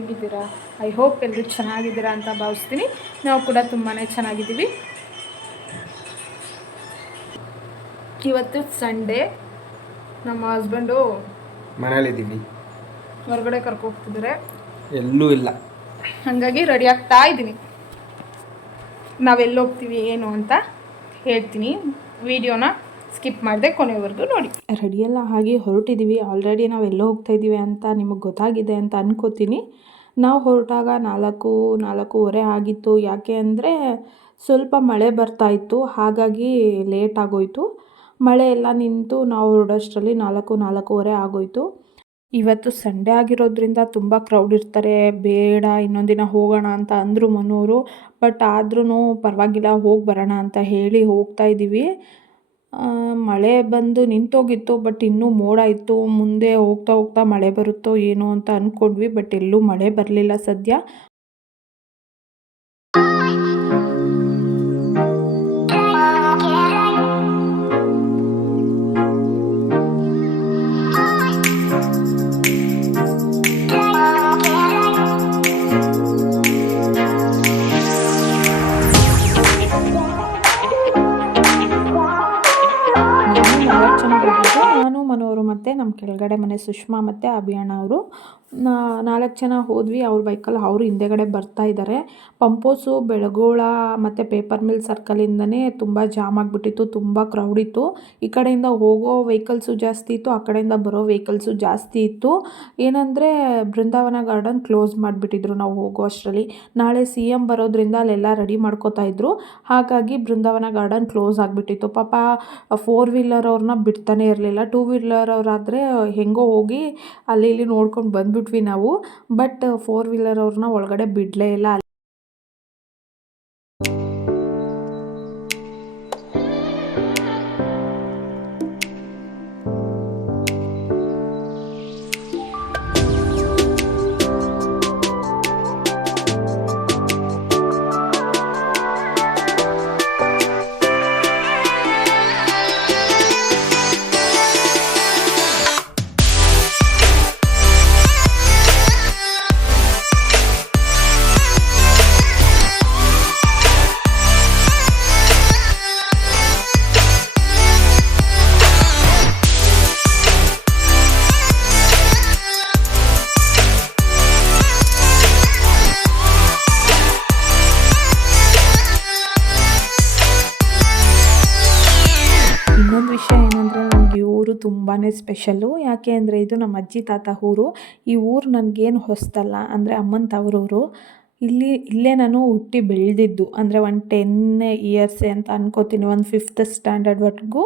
ಹೇಗಿದ್ದೀರಾ? I hope ಎಲ್ಲರೂ ಚೆನ್ನಾಗಿದ್ದೀರಾ ಅಂತ ಭಾವಿಸ್ತೀನಿ. ನಾವು ಕೂಡ ತುಂಬಾ ಚೆನ್ನಾಗಿದ್ದೀವಿ. ಇವತ್ತು ಸಂಡೇ, ನಮ್ಮ ಹಸ್ಬೆಂಡು ಮನೇಲಿದ್ದೀವಿ, ಹೊರಗಡೆ ಕರ್ಕೋಗ್ತಿದ್ದಾರೆ, ಎಲ್ಲೂ ಇಲ್ಲ. ಹಾಗಾಗಿ ರೆಡಿ ಆಗ್ತಾ ಇದ್ದೀನಿ. ನಾವೆಲ್ಲಿ ಹೋಗ್ತೀವಿ ಏನು ಅಂತ ಹೇಳ್ತೀನಿ. ವಿಡಿಯೋನ ಸ್ಕಿಪ್ ಮಾಡಿದೆ ಕೊನೆವರೆಗೂ ನೋಡಿ. ರೆಡಿಯೆಲ್ಲ ಆಗಿ ಹೊರಟಿದ್ದೀವಿ. ಆಲ್ರೆಡಿ ನಾವು ಎಲ್ಲೋ ಹೋಗ್ತಾ ಇದ್ದೀವಿ ಅಂತ ನಿಮಗೆ ಗೊತ್ತಾಗಿದೆ ಅಂತ ಅನ್ಕೋತೀನಿ. ನಾವು ಹೊರಟಾಗ 4:30 ಆಗಿತ್ತು. ಯಾಕೆ ಅಂದರೆ ಸ್ವಲ್ಪ ಮಳೆ ಬರ್ತಾಯಿತ್ತು, ಹಾಗಾಗಿ ಲೇಟ್ ಆಗೋಯಿತು. ಮಳೆ ಎಲ್ಲ ನಿಂತು ನಾವು ಹೊರಡೋಷ್ಟರಲ್ಲಿ 4:30 ಆಗೋಯಿತು. ಇವತ್ತು ಸಂಡೇ ಆಗಿರೋದ್ರಿಂದ ತುಂಬ ಕ್ರೌಡ್ ಇರ್ತಾರೆ. ಬೇಡ ಇನ್ನೊಂದಿನ ಹೋಗೋಣ ಅಂತ ಅಂದರು ಮನೋರು. ಬಟ್ ಆದ್ರೂ ಪರವಾಗಿಲ್ಲ ಹೋಗಿ ಬರೋಣ ಅಂತ ಹೇಳಿ ಹೋಗ್ತಾ ಇದ್ದೀವಿ. ಮಳೆ ಬಂದು ನಿಂತೋಗಿತ್ತು, ಬಟ್ ಇನ್ನೂ ಮೋಡ ಇತ್ತು. ಮುಂದೆ ಹೋಗ್ತಾ ಹೋಗ್ತಾ ಮಳೆ ಬರುತ್ತೋ ಏನೋ ಅಂತ ಅಂದ್ಕೊಂಡ್ವಿ, ಬಟ್ ಎಲ್ಲೂ ಮಳೆ ಬರಲಿಲ್ಲ ಸದ್ಯ. ನಾನು ಮನೋರು ಮತ್ತು ನಮ್ಮ ಕೆಳಗಡೆ ಮನೆ ಸುಷ್ಮಾ ಮತ್ತು ಅಭಿಯಣ್ಣ ಅವರು 4 ಜನ ಹೋದ್ವಿ. ಅವ್ರ ಬೈಕಲ್ಲಿ ಅವರು ಹಿಂದೆಗಡೆ ಬರ್ತಾ ಇದ್ದಾರೆ. ಪಂಪೋಸು ಬೆಳಗೋಳ ಮತ್ತು ಪೇಪರ್ ಮಿಲ್ ಸರ್ಕಲಿಂದನೇ ತುಂಬ ಜಾಮ್ ಆಗಿಬಿಟ್ಟಿತ್ತು, ತುಂಬ ಕ್ರೌಡ್ ಇತ್ತು. ಈ ಕಡೆಯಿಂದ ಹೋಗೋ ವೆಹಿಕಲ್ಸು ಜಾಸ್ತಿ ಇತ್ತು, ಆ ಕಡೆಯಿಂದ ಬರೋ ವೆಹಿಕಲ್ಸು ಜಾಸ್ತಿ ಇತ್ತು. ಏನಂದರೆ ಬೃಂದಾವನ ಗಾರ್ಡನ್ ಕ್ಲೋಸ್ ಮಾಡಿಬಿಟ್ಟಿದ್ರು ನಾವು ಹೋಗೋ ಅಷ್ಟರಲ್ಲಿ. ನಾಳೆ CM ಬರೋದ್ರಿಂದ ಅಲ್ಲೆಲ್ಲ ರೆಡಿ ಮಾಡ್ಕೋತಾ ಇದ್ರು, ಹಾಗಾಗಿ ಬೃಂದಾವನ ಗಾರ್ಡನ್ ಕ್ಲೋಸ್ ಆಗಿಬಿಟ್ಟಿತ್ತು. ಪಾಪ 4 ವೀಲರ್ ಅವ್ರನ್ನ ಬಿಡ್ತಾನೆ ಇರಲಿಲ್ಲ. 2 ವೀಲರ್ ಅವರಾದರೆ ಹೆಂಗೋ ಹೋಗಿ ಅಲ್ಲಿ ಇಲ್ಲಿ ನೋಡ್ಕೊಂಡು ಬಂದ್ಬಿಟ್ವಿ ನಾವು. ಬಟ್ 4 ವೀಲರ್ ಅವ್ರನ್ನ ಒಳಗಡೆ ಬಿಡಲೇ ಇಲ್ಲ. ಇನ್ನೊಂದು ವಿಷಯ ಏನಂದರೆ ನನಗೆ ಈ ಊರು ತುಂಬಾ ಸ್ಪೆಷಲ್ಲು. ಯಾಕೆ ಅಂದರೆ ಇದು ನಮ್ಮ ಅಜ್ಜಿ ತಾತ ಊರು. ಈ ಊರು ನನಗೇನು ಹೊಸದಲ್ಲ, ಅಂದರೆ ಅಮ್ಮನ ತವರೂರು. ಇಲ್ಲೇ ನಾನು ಹುಟ್ಟಿ ಬೆಳೆದಿದ್ದು, ಅಂದರೆ ಒಂದು 10 ಇಯರ್ಸ್ ಅಂತ ಅನ್ಕೋತೀನಿ. ಒಂದು 5th ಸ್ಟ್ಯಾಂಡರ್ಡ್ವರೆಗೂ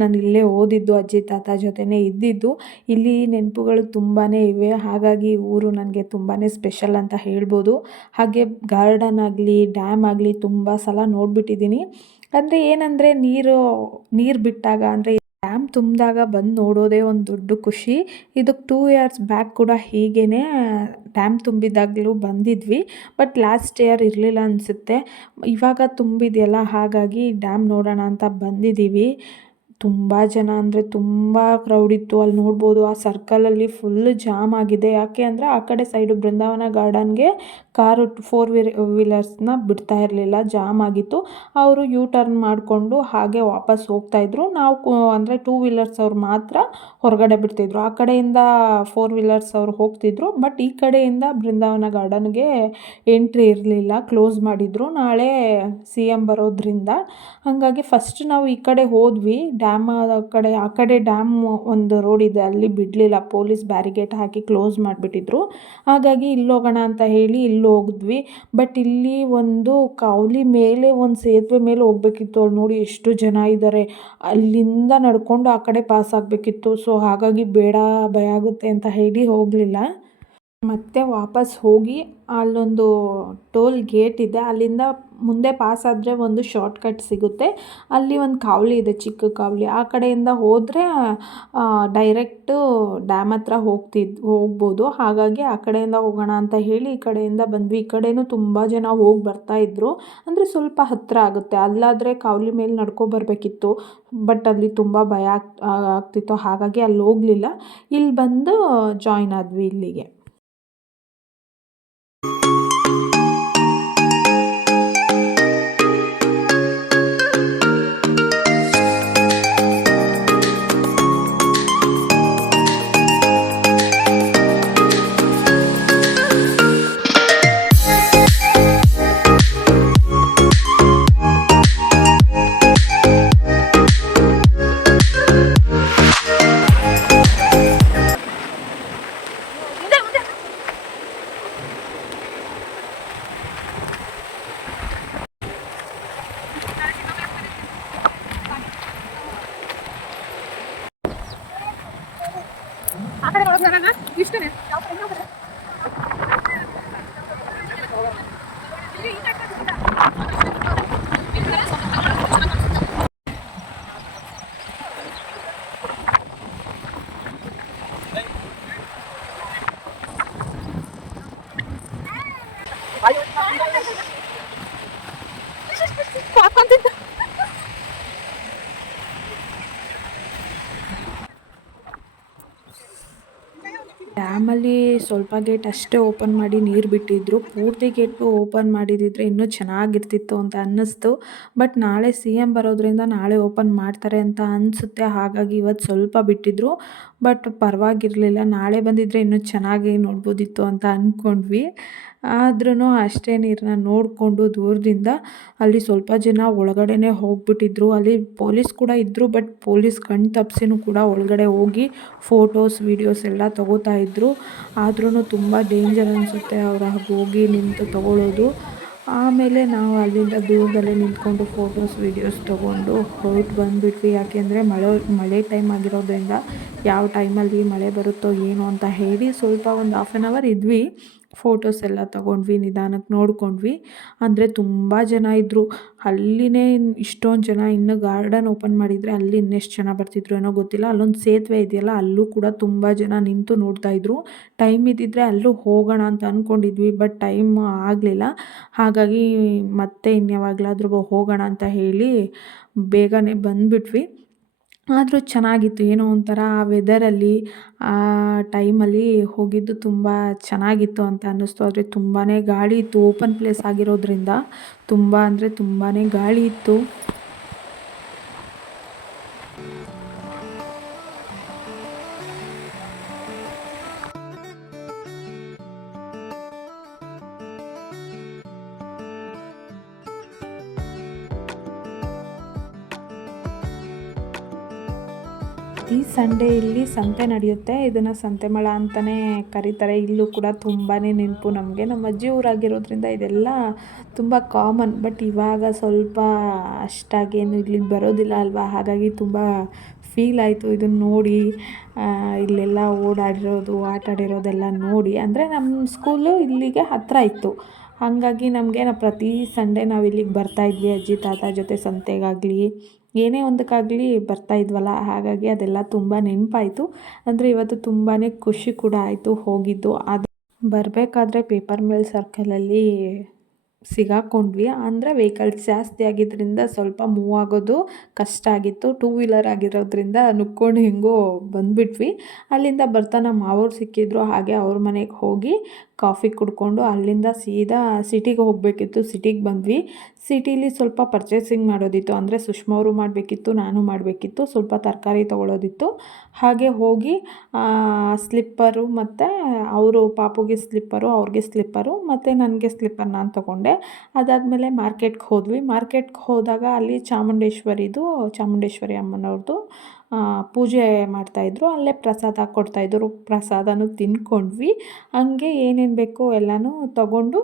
ನಾನು ಇಲ್ಲೇ ಓದಿದ್ದು, ಅಜ್ಜಿ ತಾತ ಜೊತೆನೇ ಇದ್ದಿದ್ದು. ಇಲ್ಲಿ ನೆನಪುಗಳು ತುಂಬಾ ಇವೆ, ಹಾಗಾಗಿ ಈ ಊರು ನನಗೆ ತುಂಬಾ ಸ್ಪೆಷಲ್ ಅಂತ ಹೇಳ್ಬೋದು. ಹಾಗೆ ಗಾರ್ಡನ್ ಆಗಲಿ ಡ್ಯಾಮ್ ಆಗಲಿ ತುಂಬ ಸಲ ನೋಡಿಬಿಟ್ಟಿದ್ದೀನಿ. ಅಂದರೆ ಏನಂದರೆ ನೀರು ಬಿಟ್ಟಾಗ, ಅಂದರೆ ಡ್ಯಾಮ್ ತುಂಬಿದಾಗ ಬಂದು ನೋಡೋದೇ ಒಂದು ದೊಡ್ಡ ಖುಷಿ. ಇದಕ್ಕೆ 2 ಇಯರ್ಸ್ ಬ್ಯಾಕ್ ಕೂಡ ಹೀಗೇ ಡ್ಯಾಮ್ ತುಂಬಿದಾಗಲೂ ಬಂದಿದ್ವಿ, ಬಟ್ ಲಾಸ್ಟ್ ಇಯರ್ ಇರಲಿಲ್ಲ ಅನಿಸುತ್ತೆ. ಇವಾಗ ತುಂಬಿದೆಯಲ್ಲ, ಹಾಗಾಗಿ ಡ್ಯಾಮ್ ನೋಡೋಣ ಅಂತ ಬಂದಿದ್ದೀವಿ. ತುಂಬ ಜನ ಅಂದರೆ ತುಂಬ ಕ್ರೌಡ್ ಇತ್ತು. ಅಲ್ಲಿ ನೋಡ್ಬೋದು ಆ ಸರ್ಕಲಲ್ಲಿ ಫುಲ್ ಜಾಮ್ ಆಗಿದೆ. ಯಾಕೆ ಅಂದರೆ ಆ ಕಡೆ ಸೈಡು ಬೃಂದಾವನ ಗಾರ್ಡನ್ಗೆ ಕಾರು 4 ವೀಲರ್ಸ್ನ ಬಿಡ್ತಾ ಇರಲಿಲ್ಲ, ಜಾಮ್ ಆಗಿತ್ತು. ಅವರು ಯೂ ಟರ್ನ್ ಮಾಡಿಕೊಂಡು ಹಾಗೆ ವಾಪಸ್ ಹೋಗ್ತಾಯಿದ್ರು. ನಾವು ಅಂದರೆ 2 ವೀಲರ್ಸ್ ಅವ್ರು ಮಾತ್ರ ಹೊರಗಡೆ ಬಿಡ್ತಿದ್ರು. ಆ ಕಡೆಯಿಂದ 4 ವೀಲರ್ಸ್ ಅವ್ರು ಹೋಗ್ತಿದ್ರು, ಬಟ್ ಈ ಕಡೆಯಿಂದ ಬೃಂದಾವನ ಗಾರ್ಡನ್ಗೆ ಎಂಟ್ರಿ ಇರಲಿಲ್ಲ, ಕ್ಲೋಸ್ ಮಾಡಿದರು ನಾಳೆ CM ಬರೋದ್ರಿಂದ. ಹಾಗಾಗಿ ಫಸ್ಟ್ ನಾವು ಈ ಕಡೆ ಹೋದ್ವಿ, ಡ್ಯಾಮ್ ಆ ಕಡೆ ಡ್ಯಾಮ್ ಒಂದು ರೋಡ್ ಇದೆ, ಅಲ್ಲಿ ಬಿಡಲಿಲ್ಲ, ಪೊಲೀಸ್ ಬ್ಯಾರಿಗೇಡ್ ಹಾಕಿ ಕ್ಲೋಸ್ ಮಾಡಿಬಿಟ್ಟಿದ್ರು. ಹಾಗಾಗಿ ಇಲ್ಲಿ ಹೋಗೋಣ ಅಂತ ಹೇಳಿ ಇಲ್ಲಿ ಹೋಗಿದ್ವಿ. ಬಟ್ ಇಲ್ಲಿ ಒಂದು ಕಾವಲಿ ಮೇಲೆ ಒಂದು ಸೇತುವೆ ಮೇಲೆ ಹೋಗ್ಬೇಕಿತ್ತು. ಅಲ್ಲಿ ನೋಡಿ ಎಷ್ಟು ಜನ ಇದ್ದಾರೆ. ಅಲ್ಲಿಂದ ನಡ್ಕೊಂಡು ಆ ಕಡೆ ಪಾಸ್ ಆಗಬೇಕಿತ್ತು. ಸೊ ಹಾಗಾಗಿ ಬೇಡ, ಭಯ ಆಗುತ್ತೆ ಅಂತ ಹೇಳಿ ಹೋಗಲಿಲ್ಲ. ಮತ್ತೆ ವಾಪಸ್ ಹೋಗಿ ಅಲ್ಲೊಂದು ಟೋಲ್ ಗೇಟ್ ಇದೆ, ಅಲ್ಲಿಂದ ಮುಂದೆ ಪಾಸ್ ಆದರೆ ಒಂದು ಶಾರ್ಟ್ ಕಟ್ ಸಿಗುತ್ತೆ. ಅಲ್ಲಿ ಒಂದು ಕಾವಲಿ ಇದೆ, ಚಿಕ್ಕ ಕಾವಲಿ. ಆ ಕಡೆಯಿಂದ ಹೋದರೆ ಡೈರೆಕ್ಟು ಡ್ಯಾಮ್ ಹತ್ರ ಹೋಗ್ಬೋದು. ಹಾಗಾಗಿ ಆ ಕಡೆಯಿಂದ ಹೋಗೋಣ ಅಂತ ಹೇಳಿ ಈ ಕಡೆಯಿಂದ ಬಂದ್ವಿ. ಈ ಕಡೆಯೂ ತುಂಬ ಜನ ಹೋಗಿ ಬರ್ತಾಯಿದ್ರು, ಅಂದರೆ ಸ್ವಲ್ಪ ಹತ್ತಿರ ಆಗುತ್ತೆ. ಅಲ್ಲಾದರೆ ಕಾವಲಿ ಮೇಲೆ ನಡ್ಕೊಬರ್ಬೇಕಿತ್ತು, ಬಟ್ ಅಲ್ಲಿ ತುಂಬ ಭಯ ಆಗ್ತಿತ್ತು, ಹಾಗಾಗಿ ಅಲ್ಲಿ ಹೋಗಲಿಲ್ಲ. ಇಲ್ಲಿ ಬಂದು ಜಾಯ್ನ್ ಆದ್ವಿ ಇಲ್ಲಿಗೆ. ಡ್ಯಾಮಲ್ಲಿ ಸ್ವಲ್ಪ ಗೇಟ್ ಅಷ್ಟೇ ಓಪನ್ ಮಾಡಿ ನೀರು ಬಿಟ್ಟಿದ್ರು. ಪೂರ್ತಿ ಗೇಟು ಓಪನ್ ಮಾಡಿದಿದ್ರೆ ಇನ್ನೂ ಚೆನ್ನಾಗಿರ್ತಿತ್ತು ಅಂತ ಅನ್ನಿಸ್ತು. ಬಟ್ ನಾಳೆ CM ಬರೋದ್ರಿಂದ ನಾಳೆ ಓಪನ್ ಮಾಡ್ತಾರೆ ಅಂತ ಅನಿಸುತ್ತೆ. ಹಾಗಾಗಿ ಇವತ್ತು ಸ್ವಲ್ಪ ಬಿಟ್ಟಿದ್ರು. ಬಟ್ ಪರವಾಗಿರಲಿಲ್ಲ. ನಾಳೆ ಬಂದಿದ್ದರೆ ಇನ್ನೂ ಚೆನ್ನಾಗಿ ನೋಡ್ಬೋದಿತ್ತು ಅಂತ ಅಂದ್ಕೊಂಡ್ವಿ. ಆದ್ರೂ ಅಷ್ಟೇ ನೀರನ್ನ ನೋಡಿಕೊಂಡು ದೂರದಿಂದ ಅಲ್ಲಿ ಸ್ವಲ್ಪ ಜನ ಒಳಗಡೆನೇ ಹೋಗ್ಬಿಟ್ಟಿದ್ರು. ಅಲ್ಲಿ ಪೊಲೀಸ್ ಕೂಡ ಇದ್ದರು. ಬಟ್ ಪೊಲೀಸ್ ಕಣ್ಣು ತಪ್ಪಿಸಿನೂ ಕೂಡ ಒಳಗಡೆ ಹೋಗಿ ಫೋಟೋಸ್ ವೀಡಿಯೋಸ್ ಎಲ್ಲ ತೊಗೋತಾ ಇದ್ದರು. ಆದ್ರೂ ತುಂಬ ಡೇಂಜರ್ ಅನಿಸುತ್ತೆ ಅವ್ರು ಹಾಗೆ ಹೋಗಿ ನಿಂತು ತೊಗೊಳ್ಳೋದು. ಆಮೇಲೆ ನಾವು ಅಲ್ಲಿಂದ ದೂರದಲ್ಲೇ ನಿಂತ್ಕೊಂಡು ಫೋಟೋಸ್ ವೀಡಿಯೋಸ್ ತೊಗೊಂಡು ಹೊರಟು ಬಂದುಬಿಟ್ವಿ. ಯಾಕೆಂದರೆ ಮಳೆ ಟೈಮ್ ಆಗಿರೋದ್ರಿಂದ ಯಾವ ಟೈಮಲ್ಲಿ ಮಳೆ ಬರುತ್ತೋ ಏನೋ ಅಂತ ಹೇಳಿ ಸ್ವಲ್ಪ ಒಂದು ಹಾಫ್ ಆನ್ ಅವರ್ ಇದ್ವಿ. ಫೋಟೋಸ್ ಎಲ್ಲ ತೊಗೊಂಡ್ವಿ, ನಿಧಾನಕ್ಕೆ ನೋಡ್ಕೊಂಡ್ವಿ. ಅಂದರೆ ತುಂಬ ಜನ ಇದ್ದರು. ಅಲ್ಲಿನೇ ಇಷ್ಟೊಂದು ಜನ, ಇನ್ನು ಗಾರ್ಡನ್ ಓಪನ್ ಮಾಡಿದರೆ ಅಲ್ಲಿ ಇನ್ನೆಷ್ಟು ಜನ ಬರ್ತಿದ್ರು ಏನೋ ಗೊತ್ತಿಲ್ಲ. ಅಲ್ಲೊಂದು ಸೇತುವೆ ಇದೆಯಲ್ಲ, ಅಲ್ಲೂ ಕೂಡ ತುಂಬ ಜನ ನಿಂತು ನೋಡ್ತಾಯಿದ್ರು. ಟೈಮ್ ಇದ್ದಿದ್ದರೆ ಅಲ್ಲೂ ಹೋಗೋಣ ಅಂತ ಅಂದ್ಕೊಂಡಿದ್ವಿ. ಬಟ್ ಟೈಮ್ ಆಗಲಿಲ್ಲ. ಹಾಗಾಗಿ ಮತ್ತೆ ಇನ್ಯಾವಾಗಲಾದ್ರೂ ಹೋಗೋಣ ಅಂತ ಹೇಳಿ ಬೇಗನೆ ಬಂದುಬಿಟ್ವಿ. ಆದರೂ ಚೆನ್ನಾಗಿತ್ತು. ಏನೋ ಒಂಥರ ಆ ವೆದರಲ್ಲಿ ಆ ಟೈಮಲ್ಲಿ ಹೋಗಿದ್ದು ತುಂಬ ಚೆನ್ನಾಗಿತ್ತು ಅಂತ ಅನ್ನಿಸ್ತು. ಆದರೆ ತುಂಬಾ ಗಾಳಿ ಇತ್ತು. ಓಪನ್ ಪ್ಲೇಸ್ ಆಗಿರೋದ್ರಿಂದ ತುಂಬ ಅಂದರೆ ತುಂಬಾ ಗಾಳಿ ಇತ್ತು. ಪ್ರತಿ ಸಂಡೇ ಇಲ್ಲಿ ಸಂತೆ ನಡೆಯುತ್ತೆ. ಇದನ್ನು ಸಂತೆಮಳ ಅಂತಲೇ ಕರೀತಾರೆ. ಇಲ್ಲೂ ಕೂಡ ತುಂಬಾ ನೆನಪು ನಮಗೆ. ನಮ್ಮ ಅಜ್ಜಿ ಊರಾಗಿರೋದ್ರಿಂದ ಇದೆಲ್ಲ ತುಂಬ ಕಾಮನ್. ಬಟ್ ಇವಾಗ ಸ್ವಲ್ಪ ಅಷ್ಟಾಗೇನು ಇಲ್ಲಿಗೆ ಬರೋದಿಲ್ಲ ಅಲ್ವಾ. ಹಾಗಾಗಿ ತುಂಬ ಫೀಲ್ ಆಯಿತು ಇದನ್ನು ನೋಡಿ. ಇಲ್ಲೆಲ್ಲ ಓಡಾಡಿರೋದು, ಆಟ ಆಡಿರೋದೆಲ್ಲ ನೋಡಿ. ಅಂದರೆ ನಮ್ಮ ಸ್ಕೂಲು ಇಲ್ಲಿಗೆ ಹತ್ತಿರ ಇತ್ತು. ಹಾಗಾಗಿ ನಾವು ಪ್ರತಿ ಸಂಡೇ ನಾವು ಇಲ್ಲಿಗೆ ಬರ್ತಾಯಿದ್ವಿ. ಅಜ್ಜಿ ತಾತ ಜೊತೆ ಸಂತೆಗಾಗಲಿ ಏನೇ ಒಂದಕ್ಕಾಗಲಿ ಬರ್ತಾಯಿದ್ವಲ್ಲ. ಹಾಗಾಗಿ ಅದೆಲ್ಲ ತುಂಬ ನೆನಪಾಯಿತು. ಅಂದರೆ ಇವತ್ತು ತುಂಬಾ ಖುಷಿ ಕೂಡ ಆಯಿತು ಹೋಗಿದ್ದು. ಅದು ಬರಬೇಕಾದ್ರೆ ಪೇಪರ್ ಮಿಲ್ ಸರ್ಕಲಲ್ಲಿ ಸಿಗಾಕೊಂಡ್ವಿ. ಅಂದರೆ ವೆಹಿಕಲ್ಸ್ ಜಾಸ್ತಿ ಆಗಿದ್ದರಿಂದ ಸ್ವಲ್ಪ ಮೂವ್ ಆಗೋದು ಕಷ್ಟ ಆಗಿತ್ತು. 2 ವೀಲರ್ ಆಗಿರೋದ್ರಿಂದ ನುಕ್ಕೊಂಡು ಹೆಂಗೋ ಬಂದುಬಿಟ್ವಿ. ಅಲ್ಲಿಂದ ಬರ್ತಾ ನಮ್ಮ ಮಾವರು ಸಿಕ್ಕಿದ್ರು. ಹಾಗೆ ಅವ್ರ ಮನೆಗೆ ಹೋಗಿ ಕಾಫಿ ಕುಡ್ಕೊಂಡು ಅಲ್ಲಿಂದ ಸೀದಾ ಸಿಟಿಗೆ ಹೋಗಬೇಕಿತ್ತು. ಸಿಟಿಗೆ ಬಂದ್ವಿ. ಸಿಟೀಲಿ ಸ್ವಲ್ಪ ಪರ್ಚೇಸಿಂಗ್ ಮಾಡೋದಿತ್ತು. ಅಂದರೆ ಸುಷ್ಮಾ ಅವರು ಮಾಡಬೇಕಿತ್ತು, ನಾನು ಮಾಡಬೇಕಿತ್ತು. ಸ್ವಲ್ಪ ತರಕಾರಿ ತೊಗೊಳೋದಿತ್ತು. ಹಾಗೆ ಹೋಗಿ ಸ್ಲಿಪ್ಪರು ಮತ್ತು ಅವರು ಪಾಪುಗೆ ಸ್ಲಿಪ್ಪರು, ಅವ್ರಿಗೆ ಸ್ಲಿಪ್ಪರು ಮತ್ತು ನನಗೆ ಸ್ಲಿಪ್ಪರ್ ನಾನು ತೊಗೊಂಡೆ. ಅದಾದಮೇಲೆ ಮಾರ್ಕೆಟ್ಗೆ ಹೋದ್ವಿ. ಮಾರ್ಕೆಟ್ಗೆ ಹೋದಾಗ ಅಲ್ಲಿ ಚಾಮುಂಡೇಶ್ವರಿ ಅಮ್ಮನವ್ರದ್ದು ಪೂಜೆ ಮಾಡ್ತಾಯಿದ್ರು. ಅಲ್ಲೇ ಪ್ರಸಾದ ಕೊಡ್ತಾಯಿದ್ರು. ಪ್ರಸಾದನೂ ತಿಂದ್ಕೊಂಡ್ವಿ. ಹಂಗೆ ಏನೇನು ಬೇಕೋ ಎಲ್ಲನೂ ತೊಗೊಂಡು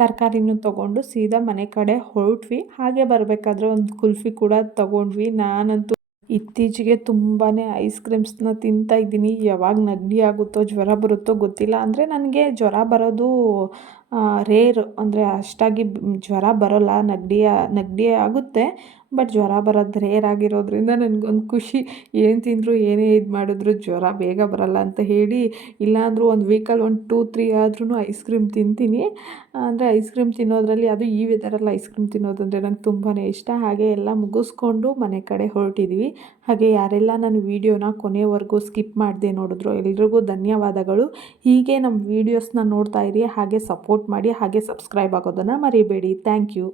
ತರಕಾರಿನೂ ತೊಗೊಂಡು ಸೀದಾ ಮನೆ ಕಡೆ ಹೊರಟ್ವಿ. ಹಾಗೆ ಬರಬೇಕಾದ್ರೆ ಒಂದು ಕುಲ್ಫಿ ಕೂಡ ತೊಗೊಂಡ್ವಿ. ನಾನಂತೂ ಇತ್ತೀಚೆಗೆ ತುಂಬಾ ಐಸ್ ಕ್ರೀಮ್ಸ್ನ ತಿಂತಾಯಿದ್ದೀನಿ. ಯಾವಾಗ ನೆಗಡಿ ಆಗುತ್ತೋ ಜ್ವರ ಬರುತ್ತೋ ಗೊತ್ತಿಲ್ಲ. ಅಂದರೆ ನನಗೆ ಜ್ವರ ಬರೋದು ರೇರ್. ಅಂದರೆ ಅಷ್ಟಾಗಿ ಜ್ವರ ಬರೋಲ್ಲ. ನೆಗಡಿ ಆಗುತ್ತೆ. ಬಟ್ ಜ್ವರ ಬರೋದು ರೇರ್ ಆಗಿರೋದ್ರಿಂದ ನನಗೊಂದು ಖುಷಿ. ಏನು ತಿಂದರೂ ಏನೇ ಇದು ಮಾಡಿದ್ರು ಜ್ವರ ಬೇಗ ಬರೋಲ್ಲ ಅಂತ ಹೇಳಿ ಇಲ್ಲಾಂದರೂ ಒಂದು ವೀಕಲ್ಲಿ ಒಂದು 2-3 ಆದ್ರೂ ಐಸ್ ಕ್ರೀಮ್ ತಿಂತೀನಿ. ಅಂದರೆ ಐಸ್ ಕ್ರೀಮ್ ತಿನ್ನೋದ್ರಲ್ಲಿ ಅದು ಈ ವೆದರಲ್ಲಿ ಐಸ್ ಕ್ರೀಮ್ ತಿನ್ನೋದಂದರೆ ನಂಗೆ ತುಂಬಾ ಇಷ್ಟ. ಹಾಗೆ ಎಲ್ಲ ಮುಗಿಸ್ಕೊಂಡು ಮನೆ ಕಡೆ ಹೊರಟಿದ್ವಿ. ಹಾಗೆ ಯಾರೆಲ್ಲ ನನ್ನ ವೀಡಿಯೋನ ಕೊನೆವರೆಗೂ ಸ್ಕಿಪ್ ಮಾಡದೆ ನೋಡಿದ್ರು ಎಲ್ರಿಗೂ ಧನ್ಯವಾದಗಳು. ಹೀಗೆ ನಮ್ಮ ವೀಡಿಯೋಸ್ನ ನೋಡ್ತಾ ಇರಿ. ಹಾಗೆ ಸಪೋರ್ಟ್ ಮಾಡಿ. ಹಾಗೆ ಸಬ್ಸ್ಕ್ರೈಬ್ ಆಗೋದನ್ನು ಮರಿಬೇಡಿ. Thank you.